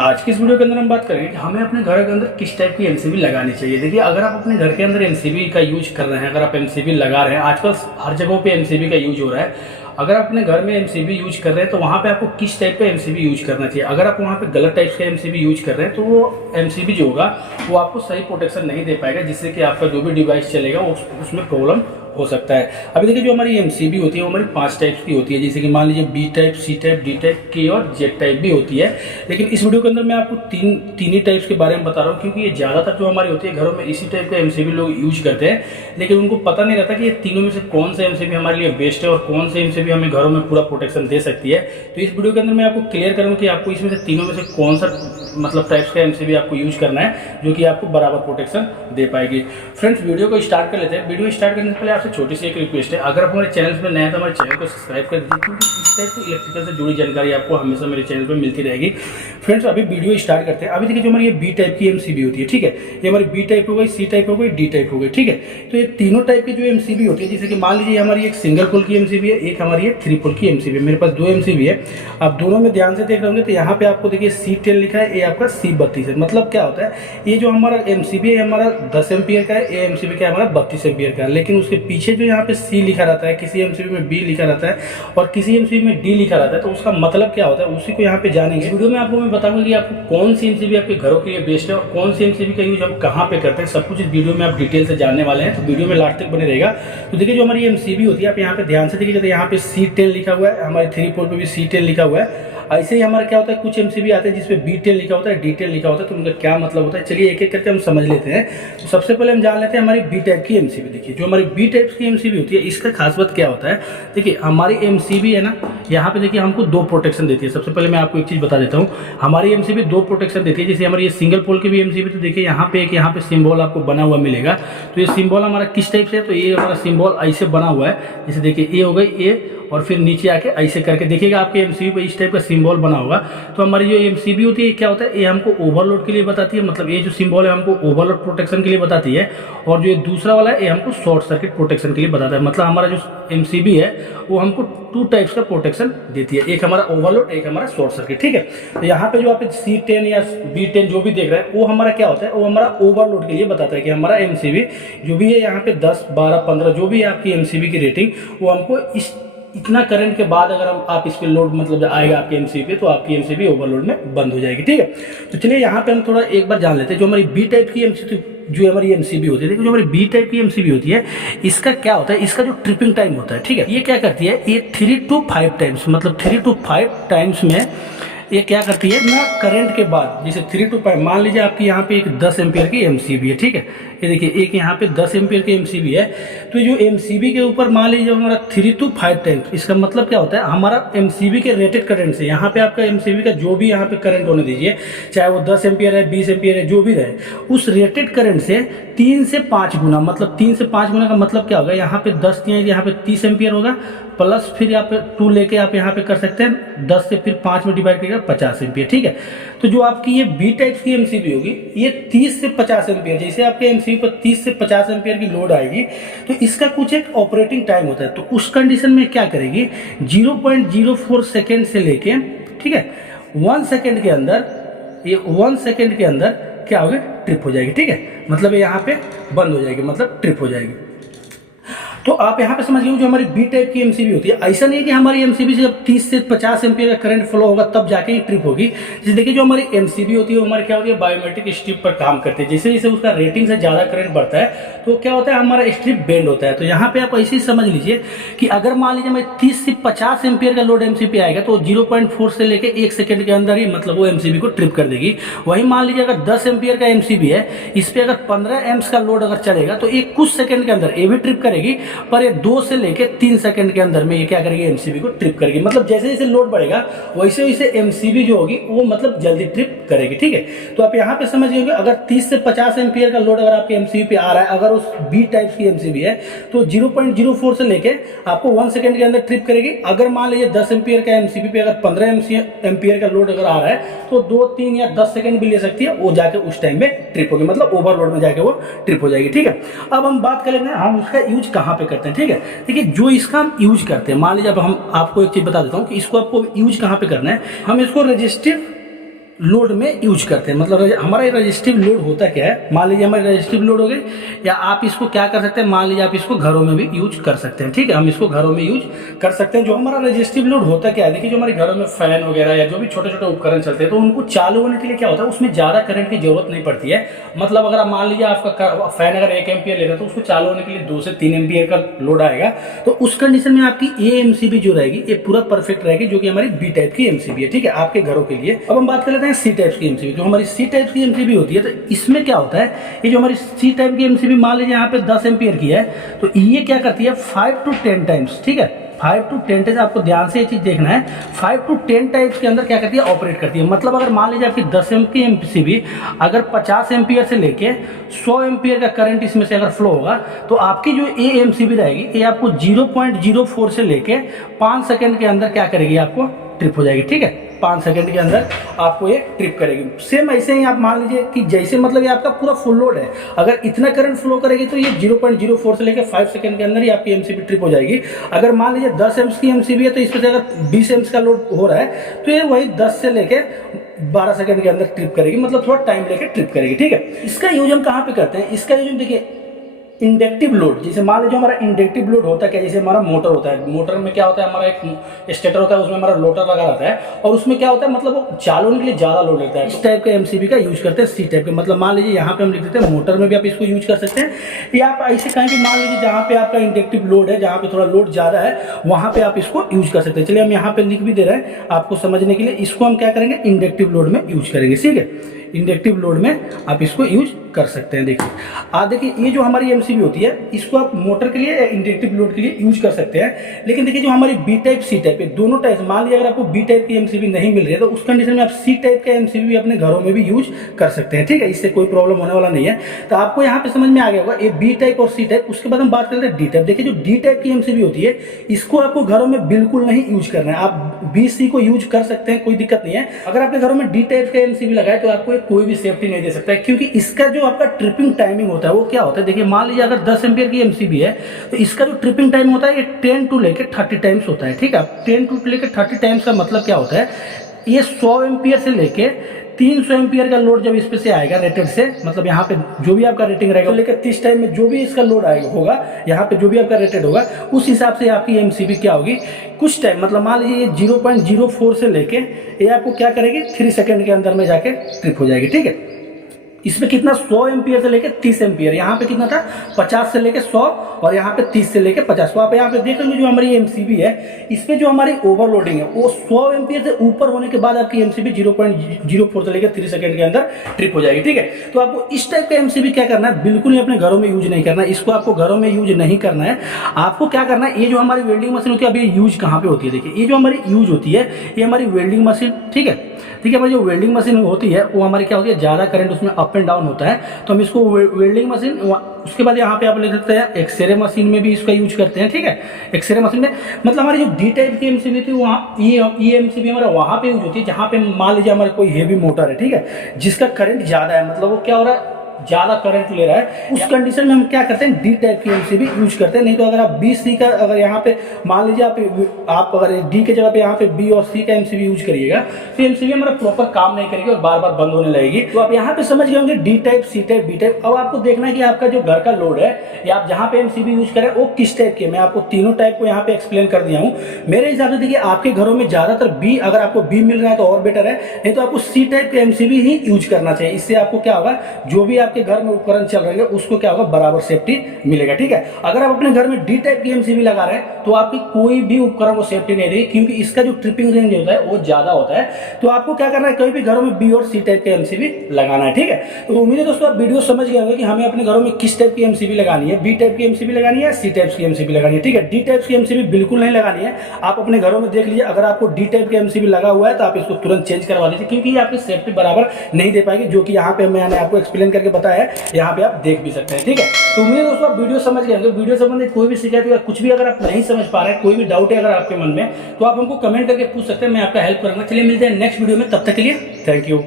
आज की इस वीडियो के अंदर हम बात करेंगे कि हमें अपने घर के अंदर किस टाइप की एमसीबी लगानी चाहिए। देखिए, अगर आप अपने घर के अंदर एमसीबी का यूज कर रहे हैं, अगर आप एमसीबी लगा रहे हैं, आजकल हर जगहों पे एमसीबी का यूज हो रहा है। अगर आप अपने घर में एमसीबी यूज कर रहे हैं तो वहाँ पे आपको किस टाइप का एमसीबी यूज करना चाहिए। अगर आप वहाँ पे गलत टाइप का एमसीबी यूज कर रहे हैं तो वो एमसीबी जो होगा वो आपको सही प्रोटेक्शन नहीं दे पाएगा, जिससे कि आपका जो भी डिवाइस चलेगा उसमें प्रॉब्लम हो सकता है। अभी देखिए, जो हमारी एमसीबी होती है वो हमारी 5 टाइप्स की होती है, जैसे कि मान लीजिए B type, C type, D type, के और जेड टाइप भी होती है। लेकिन इस वीडियो के अंदर मैं आपको तीन ही टाइप्स के बारे में बता रहा हूँ, क्योंकि ये ज़्यादातर जो हमारी होती है घरों में इसी टाइप का एमसीबी लोग यूज करते हैं, लेकिन उनको पता नहीं रहता कि ये तीनों में से कौन सा एमसीबी हमारे लिए बेस्ट है और कौन सा एमसीबी हमें घरों में पूरा प्रोटेक्शन दे सकती है। तो इस वीडियो के अंदर मैं आपको क्लियर करूँगा कि आपको इसमें से तीनों में से कौन सा टाइप्स का एमसीबी आपको यूज करना है जो कि आपको बराबर प्रोटेक्शन दे पाएगी। फ्रेंड्स, वीडियो को स्टार्ट कर लेते हैं। वीडियो स्टार्ट करने से पहले आपसे छोटी सी एक रिक्वेस्ट है, अगर आप हमारे चैनल में नए हैं तो हमारे चैनल को सब्सक्राइब कर दीजिए, क्योंकि इस टाइप की इलेक्ट्रिकल से जुड़ी जानकारी आपको हमेशा मेरे चैनल पर मिलती रहेगी। फ्रेंड्स, अभी वीडियो स्टार्ट करते हैं। अभी देखिए, जो हमारी ये बी टाइप की एमसीबी होती है, ठीक है, ये हमारी बी टाइप हो गई, सी टाइप हो गई, डी टाइप हो गई, ठीक है। तो ये तीनों टाइप की जो एमसीबी होती है, जैसे कि मान लीजिए हमारी एक सिंगल पोल की एमसीबी है, एक हमारी है 3 पोल की एमसीबी है। मेरे पास 2 एमसीबी है। आप दोनों में ध्यान से देख रहे होंगे तो यहाँ पे आपको देखिए C10 लिखा है, ये आपका C32 है। मतलब क्या होता है, ये जो हमारा एमसीबी है हमारा 10 एम्पियर का है, ये एमसीबी का हमारा 32 एम्पियर का है। लेकिन उसके पीछे जो यहाँ पे C लिखा रहता है, किसी एमसीबी में B लिखा रहता है और किसी एमसीबी में D लिखा रहता है, तो उसका मतलब क्या होता है उसी को यहाँ पे जानेंगे। वीडियो में आपको मैं बताऊंगा कि आपको कौन सी एमसीबी आपके घरों के लिए बेस्ट है और कौन सी एमसीबी का यूज हम कहाँ पे करते हैं, सब कुछ इस वीडियो में आप डिटेल से जानने वाले हैं। तो वीडियो में लास्ट तक बने रहेगा। तो देखिए, जो हमारी एमसीबी होती है, आप यहाँ पे ध्यान से देखिएगा तो यहाँ पे C10 लिखा हुआ है, हमारे 3 पोल पे भी C10 लिखा हुआ है। ऐसे ही हमारा क्या होता है, कुछ एमसीबी आते हैं जिसपे B10 लिखा होता है, D10 लिखा होता है, तो उनका क्या मतलब होता है, चलिए एक एक करके हम समझ लेते हैं। तो सबसे पहले हम जान लेते हैं हमारी बी टाइप की एमसीबी। देखिए, जो हमारी बी टाइप की एमसीबी होती है, इसका खास बात क्या होता है, देखिए हमारी एमसीबी है ना, यहाँ पे देखिए हमको 2 प्रोटेक्शन देती है। सबसे पहले मैं आपको एक चीज़ बता देता हूँ, हमारी एमसीबी 2 प्रोटेक्शन देती है। जैसे हमारी ये सिंगल पोल की भी एमसीबी, तो देखिए यहाँ पे सिंबल आपको बना हुआ मिलेगा। तो ये सिंबल हमारा किस टाइप से है, तो ये हमारा सिंबल ऐसे बना हुआ है, जैसे देखिए ए हो गई ए, और फिर नीचे आके ऐसे करके देखिएगा आपके एमसीबी पे इस टाइप का सिंबल बना होगा। तो हमारी जो एमसीबी होती है क्या होता है, ये हमको ओवरलोड के लिए बताती है, मतलब ये जो सिंबल है हमको ओवरलोड प्रोटेक्शन के लिए बताती है, और जो ये दूसरा वाला है ये हमको शॉर्ट सर्किट प्रोटेक्शन के लिए बताता है। मतलब हमारा जो एमसीबी है वो हमको 2 टाइप्स का प्रोटेक्शन देती है, एक हमारा ओवरलोड, एक हमारा शॉर्ट सर्किट, ठीक है। तो यहाँ पे जो आप C10 या B10 जो भी देख रहे हैं, वो हमारा क्या होता है, वो हमारा ओवरलोड के लिए बताता है कि हमारा एमसीबी जो भी है यहाँ पे 10, 12, 15 जो भी है आपकी एमसीबी की रेटिंग, वो हमको इतना करंट के बाद अगर आप इस पे लोड मतलब आएगा आपके एमसीबी पे, तो आपकी एमसीबी ओवरलोड में बंद हो जाएगी, ठीक है। तो चलिए यहाँ पे हम थोड़ा एक बार जान लेते हैं जो हमारी बी टाइप की एमसीबी, जो हमारी एमसीबी होती है। देखिए, जो हमारी बी टाइप की एमसीबी होती है, इसका क्या होता है, इसका जो ट्रिपिंग टाइम होता है, ठीक है, ये क्या करती है, ये 3 to 5 टाइम्स, मतलब 3 to 5 टाइम्स में ये क्या करती है ना, करंट के बाद, जैसे 3 to 5, मान लीजिए आपकी यहाँ पे एक 10 एम्पियर की एमसीबी है, ठीक है, ये देखिए एक यहाँ पे 10 एम्पियर की एमसीबी है। तो जो एमसीबी के ऊपर मान लीजिए हमारा 3 to 5 टाइम्स, इसका मतलब क्या होता है, हमारा एमसीबी के रेटेड करंट से, यहाँ पे आपका एमसीबी का जो भी यहाँ पे करंट होने दीजिए, चाहे वो 10 एम्पियर है, 20 एम्पियर है, जो भी रहे, उस रेटेड करंट से 3 से 5 गुना, मतलब 3 से 5 गुना का मतलब क्या होगा, यहाँ पे 10 दिए, यहाँ पे 30 एम्पियर होगा, प्लस फिर आप 2 लेके आप यहाँ पे कर सकते हैं 10 से फिर 5 में डिवाइड करिएगा 50 एम्पियर, ठीक है। तो जो आपकी ये बी टाइप की एमसीबी होगी, ये 30 से 50 एम्पियर, जैसे आपके एमसीबी पर 30 से 50 एम्पियर की लोड आएगी, तो इसका कुछ एक ऑपरेटिंग टाइम होता है। तो उस कंडीशन में क्या करेगी, 0.04 सेकेंड से लेके, ठीक है, 1 सेकेंड के अंदर, ये 1 सेकेंड के अंदर क्या होगी, ट्रिप हो जाएगी, ठीक है। मतलब यहाँ पे बंद हो जाएगी, मतलब ट्रिप हो जाएगी। तो आप यहाँ पे समझ लीजिए, जो हमारी बी टाइप की एमसीबी होती है, ऐसा नहीं है कि हमारी एमसीबी से जब 30 से 50 एम्पियर का करंट फ्लो होगा तब जाके ही ट्रिप होगी। जैसे देखिए, जो हमारी एमसीबी होती है वो हमारी क्या होती है, बायोमेट्रिक स्ट्रिप पर काम करती है। जैसे जैसे उसका रेटिंग से ज्यादा करंट बढ़ता है तो क्या होता है, हमारा स्ट्रिप बेंड होता है। तो यहाँ पे आप ऐसे ही समझ लीजिए कि अगर मान लीजिए मैं 30 से 50 एम्पियर का लोड एमसीबी आएगा, तो 0.4 से लेकर 1 सेकेंड के अंदर ही मतलब वो एमसीबी को ट्रिप कर देगी। वही मान लीजिए अगर 10 एम्पियर का एमसीबी है, इस पे अगर 15 एम्प्स का लोड अगर चलेगा, तो एक कुछ सेकंड के अंदर ये भी ट्रिप करेगी, पर ये 2 से लेके 3 सेकंड के अंदर में ये क्या करेगी, एमसीबी को ट्रिप करेगी। मतलब जैसे जैसे लोड बढ़ेगा वैसे वैसे एमसीबी जो होगी वो मतलब जल्दी ट्रिप करेगी, ठीक है। तो आप यहाँ पे समझिए, अगर 30 से 50 एम्पियर का लोड अगर आपके एमसीबी पे आ रहा है, अगर उस बी टाइप की एमसीबी है, तो 0.04 से लेके आपको 1 सेकंड के अंदर ट्रिप करेगी। अगर मान लीजिए 10 एम्पियर का एमसीबी पे अगर 15 एम्पियर का लोड अगर आ रहा है, तो 2, 3 या 10 सेकंड भी ले सकती है, वो जाके उस टाइम में ट्रिप होगी, मतलब ओवरलोड में जाके वो ट्रिप हो जाएगी, ठीक है। अब हम बात कर लेते हैं हम उसका यूज कहाँ पे करते हैं, ठीक है। देखिए, जो इसका हम यूज करते हैं, मान लीजिए अब हम आपको एक चीज बता देता हूँ कि इसको आपको यूज कहाँ पे करना है। हम इसको रेजिस्टिव लोड में यूज करते हैं। मतलब हमारा रजिस्टिव लोड होता क्या है, मान लीजिए हमारी रजिस्टिव लोड हो गई, या आप इसको क्या कर सकते हैं, मान लीजिए आप इसको घरों में भी यूज कर सकते हैं। ठीक है, हम इसको घरों में यूज कर सकते हैं। जो हमारा रजिस्टिव लोड होता क्या है, देखिए जो हमारे घरों में फैन वगैरह या जो भी छोटे छोटे उपकरण चलते हैं, तो उनको चालू होने के लिए क्या होता है, उसमें ज़्यादा करंट की जरूरत नहीं पड़ती है। मतलब अगर आप मान लीजिए आपका फैन अगर 1 एम्पियर ले रहा है, तो उसको चालू होने के लिए 2 से 3 एम्पियर का लोड आएगा। तो उस कंडीशन में आपकी एएमसीबी जो रहेगी ये पूरा परफेक्ट रहेगी, जो कि हमारी बी टाइप की एमसीबी है। ठीक है, आपके घरों के लिए। अब हम बात कर लेते हैं सी टाइप की एमसीबी। जो हमारी सी टाइप की एमसीबी होती है, तो इसमें क्या होता है, ये जो हमारी सी टाइप की एमसीबी मान लीजिए यहाँ पे 10 एम्पियर की है, तो ये क्या करती है 5 to 10 टाइम्स। ठीक है, 5 to 10 टाइम्स, आपको ध्यान से ये चीज देखना है, 5 to 10 टाइम्स के अंदर क्या करती है, ऑपरेट करती है। मतलब अगर मान लीजिए आपकी 10 एम की एमसीबी अगर 50 एम्पियर से लेके 100 एम्पियर का करंट इसमें से अगर फ्लो होगा, तो आपकी जो ए एमसीबी रहेगी ये आपको 0.04 से लेके 5 सेकेंड के अंदर क्या करेगी, आपको ट्रिप हो जाएगी। ठीक है, 5 सेकंड के अंदर आपको ये ट्रिप करेगी। सेम ऐसे ही आप मान लीजिए कि जैसे मतलब ये आपका पूरा फुल लोड है, अगर इतना करंट फ्लो करेगी तो ये 0.04 से लेकर 5 सेकंड के अंदर ही आपकी एमसीबी ट्रिप हो जाएगी। अगर मान लीजिए 10 एम्स की एमसीबी है, तो इसमें से अगर 20 एम्स का लोड हो रहा है, तो ये वही 10 से लेके 12 सेकंड के अंदर ट्रिप करेगी। मतलब थोड़ा टाइम लेके ट्रिप करेगी। ठीक है, इसका यूज हम कहाँ पे करते हैं, इसका यूज देखिए इंडक्टिव लोड, जैसे मान लीजिए हमारा इंडक्टिव लोड होता है क्या, जैसे हमारा मोटर होता है, मोटर में क्या होता है, हमारा एक स्टेटर होता है, उसमें हमारा रोटर लगा रहता है, और उसमें क्या होता है, मतलब वो चालू होने के लिए ज्यादा लोड लेता है। इस टाइप का एमसीबी का यूज करते हैं सी टाइप के। मतलब मान लीजिए यहाँ पे हम लिख देते हैं, मोटर में भी आप इसको यूज कर सकते हैं, या आप ऐसे कहीं भी मान लीजिए जहाँ पे आपका इंडक्टिव लोड है, जहाँ पे थोड़ा लोड ज्यादा है, वहां पे आप इसको यूज कर सकते हैं। चलिए हम यहाँ पे लिख भी दे रहे हैं आपको समझने के लिए, इसको हम क्या करेंगे, इंडक्टिव लोड में यूज करेंगे। ठीक है, इंडक्टिव लोड में आप इसको यूज कर सकते हैं। देखिए ये जो हमारी एमसीबी होती है, इसको आप मोटर के लिए या इंडक्टिव लोड के लिए यूज कर सकते हैं। लेकिन देखिए जो हमारी बी टाइप सी टाइप है, दोनों टाइप, मान लीजिए अगर आपको बी टाइप की एमसीबी नहीं मिल रही है, तो उस कंडीशन में आप सी टाइप का एमसीबी भी अपने घरों में भी यूज कर सकते हैं। ठीक है, इससे कोई प्रॉब्लम होने वाला नहीं है। तो आपको यहाँ पे समझ में आ गया होगा ये बी टाइप और सी टाइप। उसके बाद हम बात करते हैं डी टाइप। देखिए जो डी टाइप की एमसीबी होती है, इसको आपको घरों में बिल्कुल नहीं यूज करना है। आप बी सी को यूज कर सकते हैं, कोई दिक्कत नहीं है। अगर आपके घरों में डी टाइप का एमसीबी लगाए, तो आपको कोई भी सेफ्टी नहीं दे सकता है, क्योंकि इसका जो आपका ट्रिपिंग टाइमिंग होता है वो क्या होता है, देखिए मान लीजिए अगर 10 एम्पियर की एमसीबी है, तो इसका जो ट्रिपिंग टाइम होता है ये 10 to लेके 30 टाइम्स होता है। ठीक है, 10 to लेके 30 टाइम्स का मतलब क्या होता है, ये 100 एम्पियर से लेके 300 एम्पियर का लोड जब इस पे से आएगा रेटेड से, मतलब यहाँ पे जो भी आपका रेटिंग रहेगा, तो लेकर 30 टाइम में जो भी इसका लोड आएगा होगा, यहाँ पे जो भी आपका रेटेड होगा, उस हिसाब से आपकी एमसीबी क्या होगी, कुछ टाइम, मतलब मान लीजिए ये 0.04 से लेके ये आपको क्या करेगी, 3 सेकंड के अंदर में जाके ट्रिप हो जाएगी। ठीक है, इसमें कितना 100 एम्पियर से लेके 30 एम्पियर, यहाँ पे कितना था 50 से लेके 100, और यहाँ पे 30 से लेके 50। तो आप यहाँ पे देख लेंगे जो हमारी एमसीबी है, इसमें जो हमारी ओवरलोडिंग है वो 100 एम्पियर से ऊपर होने के बाद आपकी एमसीबी 0.04 से लेकर 3 सेकंड के अंदर ट्रिप हो जाएगी। ठीक है, तो आपको इस टाइप का एमसीबी क्या करना है, बिल्कुल ही अपने घरों में यूज नहीं करना है। इसको आपको घरों में यूज नहीं करना है। आपको क्या करना है, ये जो हमारी वेल्डिंग मशीन होती है, अभी यूज कहाँ पे होती है, देखिए ये जो हमारी यूज होती है, ये हमारी वेल्डिंग मशीन। ठीक है, हमारी जो वेल्डिंग मशीन होती है वो हमारी क्या होती है, ज्यादा करंट उसमें अप एंड डाउन होता है, तो हम इसको वेल्डिंग मशीन, उसके बाद यहाँ पे आप लिख सकते हैं एक्सरे मशीन में भी इसका यूज करते हैं। ठीक है, एक्सरे मशीन में मतलब हमारी जो डी टाइप की एमसीबी थी, वहाँ ये एमसीबी हमारा वहाँ पे यूज होती है जहाँ पे मान लीजिए हमारे कोई हेवी मोटर है, ठीक है, जिसका करंट ज्यादा है, मतलब वो क्या हो रहा है, ज्यादा करंट ले रहा है, उस कंडीशन में हम क्या करते हैं, डी टाइप की एमसीबी यूज करते हैं। नहीं तो अगर आप बी सी का, अगर यहाँ पे मान लीजिए आप अगर डी के जगह पे यहाँ पे बी और सी का एमसीबी यूज करिएगा, तो एमसीबी हमारा प्रॉपर काम नहीं करेगी और बार बार बंद होने लगेगी। तो आप यहाँ पे समझ गए होंगे D type, C type, B type. अब आपको देखना है कि आपका जो घर का लोड है या आप जहाँ पे एमसीबी यूज करें वो किस टाइप के। मैं आपको तीनों टाइप को यहाँ पे एक्सप्लेन कर दिया हूँ। मेरे हिसाब से देखिए आपके घरों में ज्यादातर बी, अगर आपको बी मिल रहा है तो और बेटर है, नहीं तो आपको सी टाइप के एमसीबी ही यूज करना चाहिए। इससे आपको क्या होगा, जो भी आपके घर में उपकरण चल रहे हैं उसको क्या होगा, बराबर सेफ्टी मिलेगा। ठीक है, अगर आप अपने घर में डी टाइप की एमसीबी लगा रहे हैं तो आपकी कोई भी उपकरण को सेफ्टी नहीं देगी, क्योंकि इसका जो ट्रिपिंग रेंज होता है वो ज्यादा होता है। तो आपको क्या करना है, कहीं भी घरों में बी और सी टाइप के एमसीबी लगाना है। ठीक है, तो उम्मीद है दोस्तों आप वीडियो समझ गए होंगे कि हमें अपने घरों में किस टाइप की एमसीबी लगानी है, बी टाइप की एमसीबी लगानी है, सी टाइप की एमसीबी लगानी है। ठीक है, डी टाइप की एमसीबी बिल्कुल नहीं लगानी है। आप अपने घरों में देख लीजिए, अगर आपको डी टाइप की एमसीबी लगा हुआ है तो आप इसको तुरंत चेंज करवा दीजिए, क्योंकि आपकी सेफ्टी बराबर नहीं दे पाएगी, जो कि यहाँ पे मैंने आपको एक्सप्लेन करके बताया है, यहाँ पे आप देख भी सकते हैं। ठीक है, तो उम्मीद है दोस्तों आप वीडियो समझ गए होंगे। वीडियो संबंधित कोई भी शिकायत या कुछ भी अगर आप नहीं समझ पा रहे हैं, कोई भी डाउट है अगर आपके मन में, तो आप हमको कमेंट करके पूछ सकते हैं, मैं आपका हेल्प करूंगा। चलिए मिलते हैं नेक्स्ट वीडियो में, तब तक के लिए थैंक यू।